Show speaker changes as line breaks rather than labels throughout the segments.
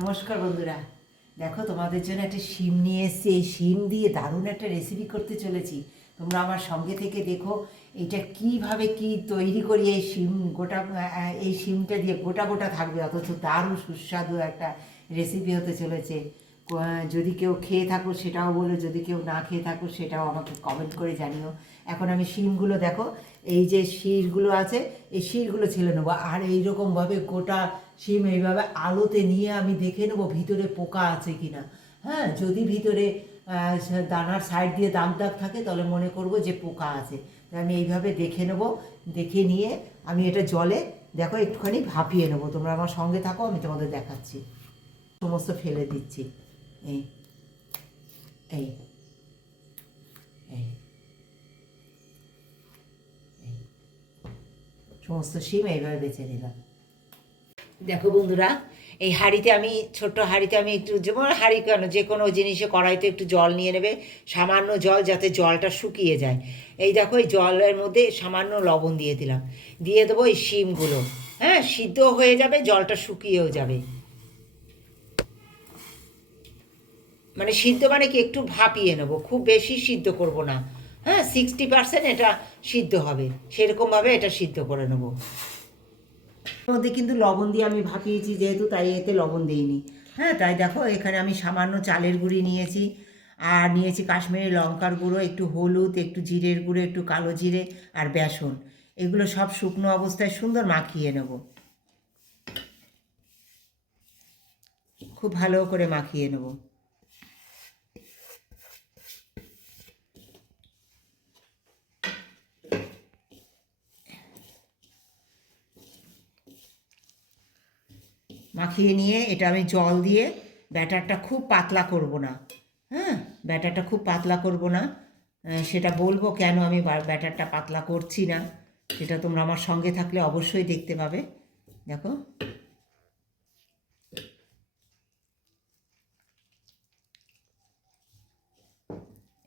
নমস্কার বন্ধুরা। দেখো, তোমাদের জন্য একটা শিম নিয়ে এসেছি। এই শিম দিয়ে দারুণ একটা রেসিপি করতে চলেছি। তোমরা আমার সঙ্গে থেকে দেখো এটা কীভাবে কি তৈরি করি, এই শিম গোটা এই শিমটা দিয়ে গোটা গোটা থাকবে। অথচ দারুণ সুস্বাদু একটা রেসিপি হতে চলেছে। যদি কেউ খেয়ে থাকো, সেটাও বলো। যদি কেউ না খেয়ে থাকো, সেটাও আমাকে কমেন্ট করে জানিও। এখন আমি শিমগুলো দেখো, এই যে শিরগুলো আছে, এই শিরগুলো ছেলে নেব। আর এইরকমভাবে গোটা শিম এইভাবে আলোতে নিয়ে আমি দেখে নেব ভিতরে পোকা আছে কি না হ্যাঁ যদি ভিতরে দানার সাইড দিয়ে দাগ দাগ থাকে, তাহলে মনে করব যে পোকা আছে। আমি এইভাবে দেখে নেব, দেখে নিয়ে আমি এটা জলে, দেখো, একটুখানি ভাপিয়ে নেব। তোমরা আমার সঙ্গে থাকো, আমি তোমাদের দেখাচ্ছি। সমস্ত ফেলে দিচ্ছি। এই এই এই। সমস্ত সিম এইভাবে বেছে নিলাম। দেখো বন্ধুরা, এই হাঁড়িতে আমি, ছোট্ট হাঁড়িতে আমি একটু যেমন হাঁড়ি কেন, যে কোনো জিনিসে কড়াইতে একটু জল নিয়ে নেবে, সামান্য জল যাতে জলটা শুকিয়ে যায়। এই দেখো, এই জলের মধ্যে সামান্য লবণ দিয়ে দিলাম। দিয়ে দেবো এই শিমগুলো। হ্যাঁ সিদ্ধ হয়ে যাবে, জলটা শুকিয়েও যাবে। মানে সিদ্ধ মানে কি, একটু ভাপিয়ে নেব, খুব বেশি সিদ্ধ করব না। হ্যাঁ সিক্সটি পার্সেন্ট এটা সিদ্ধ হবে। সেরকমভাবে এটা সিদ্ধ করে নেব। মধ্যে কিন্তু লবণ দিয়ে আমি ভাপিয়েছি যেহেতু, তাই এতে লবণ দিইনি। হ্যাঁ তাই দেখো, এখানে আমি সামান্য চালের গুঁড়ি নিয়েছি। আর নিয়েছি কাশ্মীরি লঙ্কার গুঁড়ো, একটু হলুদ, একটু জিরের গুঁড়ো, একটু কালো জিরে আর বেসন। এগুলো সব শুকনো অবস্থায় সুন্দর মাখিয়ে নেব। খুব ভালো করে মাখিয়ে নেব। মাখিয়ে নিয়ে এটা আমি জল দিয়ে ব্যাটারটা খুব পাতলা করব না। হ্যাঁ ব্যাটারটা খুব পাতলা করব না। সেটা বলব কেন আমি ব্যাটারটা পাতলা করছি না, সেটা তোমরা আমার সঙ্গে থাকলে অবশ্যই দেখতে পাবে। দেখো।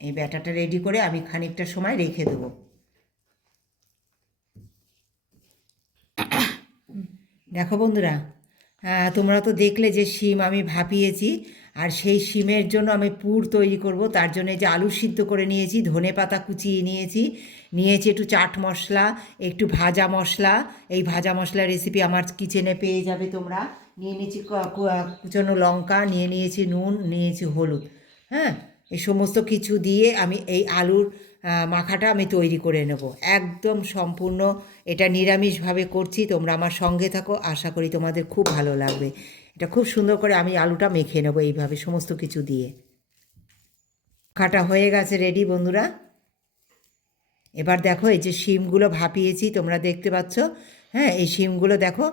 এই ব্যাটারটা রেডি করে আমি খানিকটা সময় রেখে দেবো। দেখো বন্ধুরা তোমরা তো দেখলে যে শিম আমি ভাপিয়েছি, আর সেই শিমের জন্য আমি পুর তৈরি করব। তার জন্য যে আলু সিদ্ধ করে নিয়েছি, ধনে পাতা কুচিয়ে নিয়েছি নিয়েছি একটু চাট মশলা, একটু ভাজা মশলা। এই ভাজা মশলার রেসিপি আমার কিচেনে পেয়ে যাবে তোমরা। নিয়ে নিয়েছি ক- ক- লঙ্কা, নিয়ে নিয়েছি নুন, নিয়েছি হলুদ। হ্যাঁ? এই সমস্ত কিছু দিয়ে আমি এই আলুর মাখাটা আমি তৈরি করে নেব। একদম সম্পূর্ণ এটা নিরামিষভাবে করছি। তোমরা আমার সঙ্গে থাকো, আশা করি তোমাদের খুব ভালো লাগবে। এটা খুব সুন্দর করে আমি আলুটা মেখে নেব এইভাবে সমস্ত কিছু দিয়ে। মাখাটা হয়ে গেছে রেডি বন্ধুরা। এবার দেখো এই যে শিমগুলো ভাপিয়েছি, তোমরা দেখতে পাচ্ছ। হ্যাঁ এই শিমগুলো দেখো,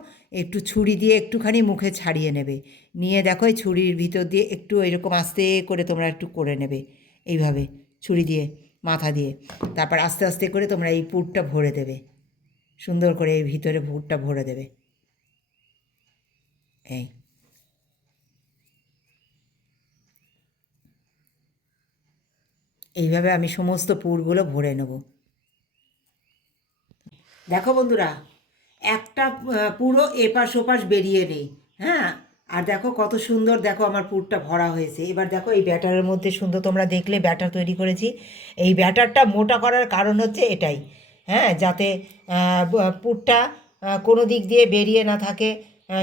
একটু ছুরি দিয়ে একটুখানি মুখে ছাড়িয়ে নেবে। নিয়ে দেখো, এই ছুরির ভিতর দিয়ে একটু এরকম আস্তে করে তোমরা একটু করে নেবে, এইভাবে ছুরি দিয়ে, মাথা দিয়ে। তারপর আস্তে আস্তে করে তোমরা এই পুরটা ভরে দেবে, সুন্দর করে এই ভিতরে পুরটা ভরে দেবে। এই। এইভাবে আমি সমস্ত পুরগুলো ভরে নেব। দেখো বন্ধুরা একটা পুরো এপাশ ওপাশ বেরিয়ে নেই। হ্যাঁ? আর দেখো কত সুন্দর দেখো আমার পুরটা ভরা হয়েছে। এবার দেখো এই ব্যাটারের মধ্যে সুন্দর তোমরা দেখলে ব্যাটার তৈরি করেছি। এই ব্যাটারটা মোটা করার কারণ হচ্ছে এটাই। হ্যাঁ? যাতে পুরটা কোনো দিক দিয়ে বেরিয়ে না থাকে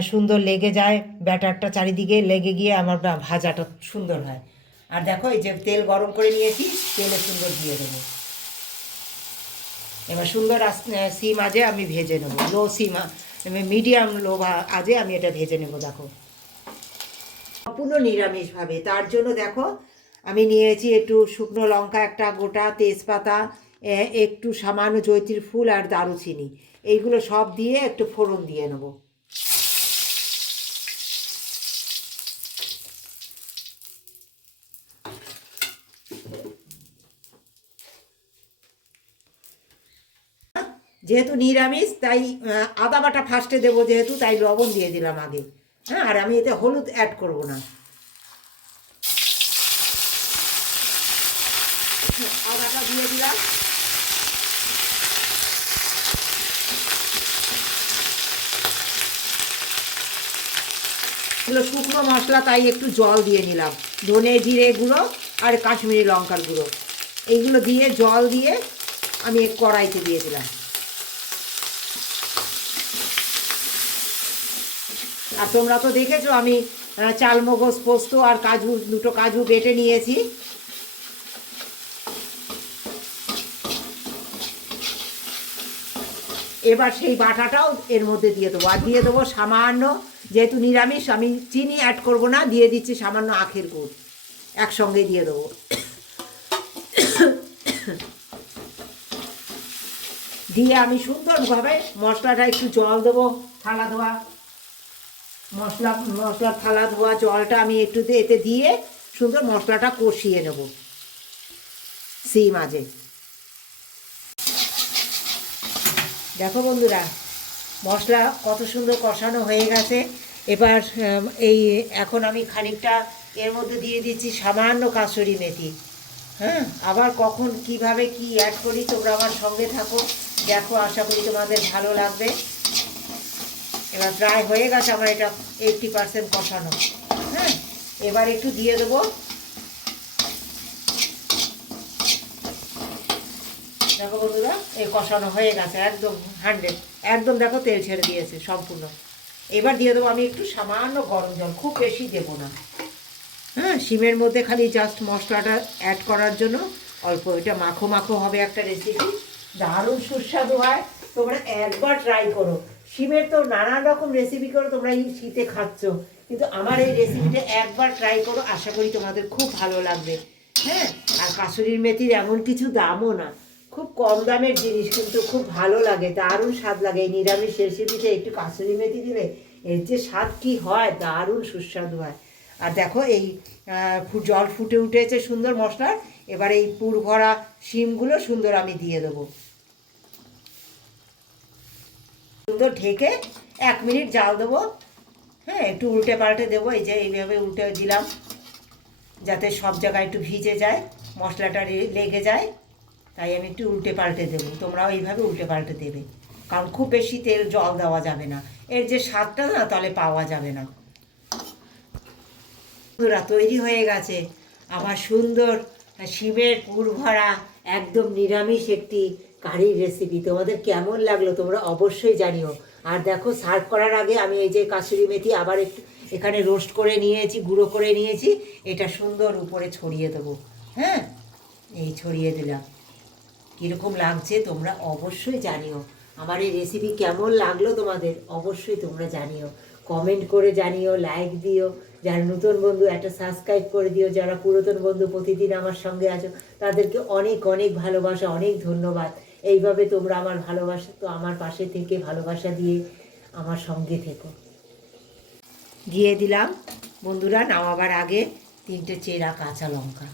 সুন্দর লেগে যায়। ব্যাটারটা চারিদিকে লেগে গিয়ে আমার ভাজাটা সুন্দর হয়। আর দেখো এই যে তেল গরম করে নিয়েছি, তেলে সুন্দর দিয়ে দেবো। এবার সুন্দর সিম আজে আমি ভেজে নেব। লো সিম মিডিয়াম লো আজে আমি এটা ভেজে নেব, দেখো। সম্পূর্ণ নিরামিষভাবে। তার জন্য দেখো, আমি নিয়েছি একটু শুকনো লঙ্কা, একটা গোটা তেজপাতা একটু সামান্য জৈতির ফুল আর দারুচিনি। এইগুলো সব দিয়ে একটু ফোড়ন দিয়ে নেব। যেহেতু নিরামিষ, তাই আদা বাটা ফার্স্টে দেবো যেহেতু, তাই লবণ দিয়ে দিলাম আগে। হ্যাঁ আর আমি এতে হলুদ অ্যাড করব না। আদাটা দিয়ে দিলাম। এগুলো শুকনো মশলা, তাই একটু জল দিয়ে নিলাম। ধনে জিরে গুঁড়ো আর কাশ্মীরি লঙ্কার গুঁড়ো। এইগুলো দিয়ে জল দিয়ে আমি কড়াইতে দিয়ে দিলাম। আর তোমরা তো দেখেছ আমি চালমগজ পোস্ত আর কাজু, দুটো কাজু বেটে নিয়েছি। এবার সেই বাটাটাও এর মধ্যে দিয়ে দেবো। আর দিয়ে দেবো সামান্য, যেহেতু নিরামিষ, আমি চিনি অ্যাড করব না, দিয়ে দিচ্ছি সামান্য আখের গুড়। একসঙ্গে দিয়ে দেবো। দিয়ে আমি সুন্দরভাবে মশলাটা একটু জল দেবো, থালা ধোয়া। মশলা মশলার থালা, ধোয়া, জলটা আমি একটু এতে দিয়ে সুন্দর মশলাটা কষিয়ে নেব। সেই মাঝে দেখো বন্ধুরা, মশলা কত সুন্দর কষানো হয়ে গেছে। এবার এই, এখন আমি খানিকটা এর মধ্যে দিয়ে দিচ্ছি সামান্য কাসুরি মেথি। হ্যাঁ আবার কখন কীভাবে কি অ্যাড করি তোমরা আমার সঙ্গে থাকো। দেখো, আশা করি তোমাদের ভালো লাগবে। এবার প্রায় হয়ে গেছে, আমার এটা এইটটি পার্সেন্ট কষানো। হ্যাঁ? এবার একটু দিয়ে দেবো। দেখো বন্ধুরা, এই কষানো হয়ে গেছে একদম হান্ড্রেড একদম দেখো তেল ছেড়ে দিয়েছে সম্পূর্ণ। এবার দিয়ে দেবো আমি একটু সামান্য গরম জল, খুব বেশি দেবো না। হ্যাঁ শিমের মধ্যে খালি জাস্ট মশলাটা অ্যাড করার জন্য অল্প, এটা মাখো মাখো হবে একটা রেসিপি দারুণ সুস্বাদু হয়। তোমরা একবার ট্রাই করো। শিমের তো নানান রকম রেসিপি করো তোমরা এই শীতে খাচ্ছ। কিন্তু আমার এই রেসিপিটা একবার ট্রাই করো, আশা করি তোমাদের খুব ভালো লাগবে। হ্যাঁ? আর কাসুরির মেথির এমন কিছু দামও না। খুব কম দামের জিনিস, কিন্তু খুব ভালো লাগে, দারুণ স্বাদ লাগে। এই নিরামিষ রেসিপিতে একটু কাসুরি মেথি দিলে এর যে স্বাদ কি হয়, দারুণ সুস্বাদু হয়। আর দেখো এই জল ফুটে উঠেছে সুন্দর মশলার। এবার এই পুর ভরা শিমগুলো সুন্দর আমি দিয়ে দেবো। সুন্দর ঢেকে এক মিনিট জাল দেবো। হ্যাঁ একটু উল্টে পাল্টে দেবো। এই যে এইভাবে উল্টে দিলাম, যাতে সব জায়গায় একটু ভিজে যায়, মশলাটা লেগে যায়। তাই আমি একটু উল্টে পাল্টে দেবো। তোমরাও এইভাবে উল্টে পাল্টে দেবে। কারণ খুব বেশি তেল জল দেওয়া যাবে না। এর যে স্বাদটা না, তাহলে পাওয়া যাবে না। বন্ধুরা, তৈরি হয়ে গেছে আমার সুন্দর শিমের পুর ভরা একদম নিরামিষ একটি কারির রেসিপি তোমাদের কেমন লাগল তোমরা অবশ্যই জানিও। আর দেখো সার্ভ করার আগে আমি এই যে কাসুরি মেথি আবার একটু এখানে রোস্ট করে নিয়েছি, গুঁড়ো করে নিয়েছি, এটা সুন্দর উপরে ছড়িয়ে দেবো। হ্যাঁ? এই ছড়িয়ে দিলাম। কীরকম লাগছে তোমরা অবশ্যই জানিও। আমার এই রেসিপি কেমন লাগল তোমাদের অবশ্যই তোমরা জানিও। কমেন্ট করে জানিও লাইক দিও। যারা নতুন বন্ধু, একটা সাবস্ক্রাইব করে দিও। যারা পুরাতন বন্ধু, প্রতিদিন আমার সঙ্গে আছো, তাদেরকে অনেক অনেক ভালোবাসা, অনেক ধন্যবাদ। এইভাবে তোমরা আমার ভালোবাসা তো আমার পাশে থেকে ভালোবাসা দিয়ে আমার সঙ্গে থেকো। দিয়ে দিলাম। বন্ধুরা নামাবার আগে তিনটে চেরা কাঁচা লঙ্কা।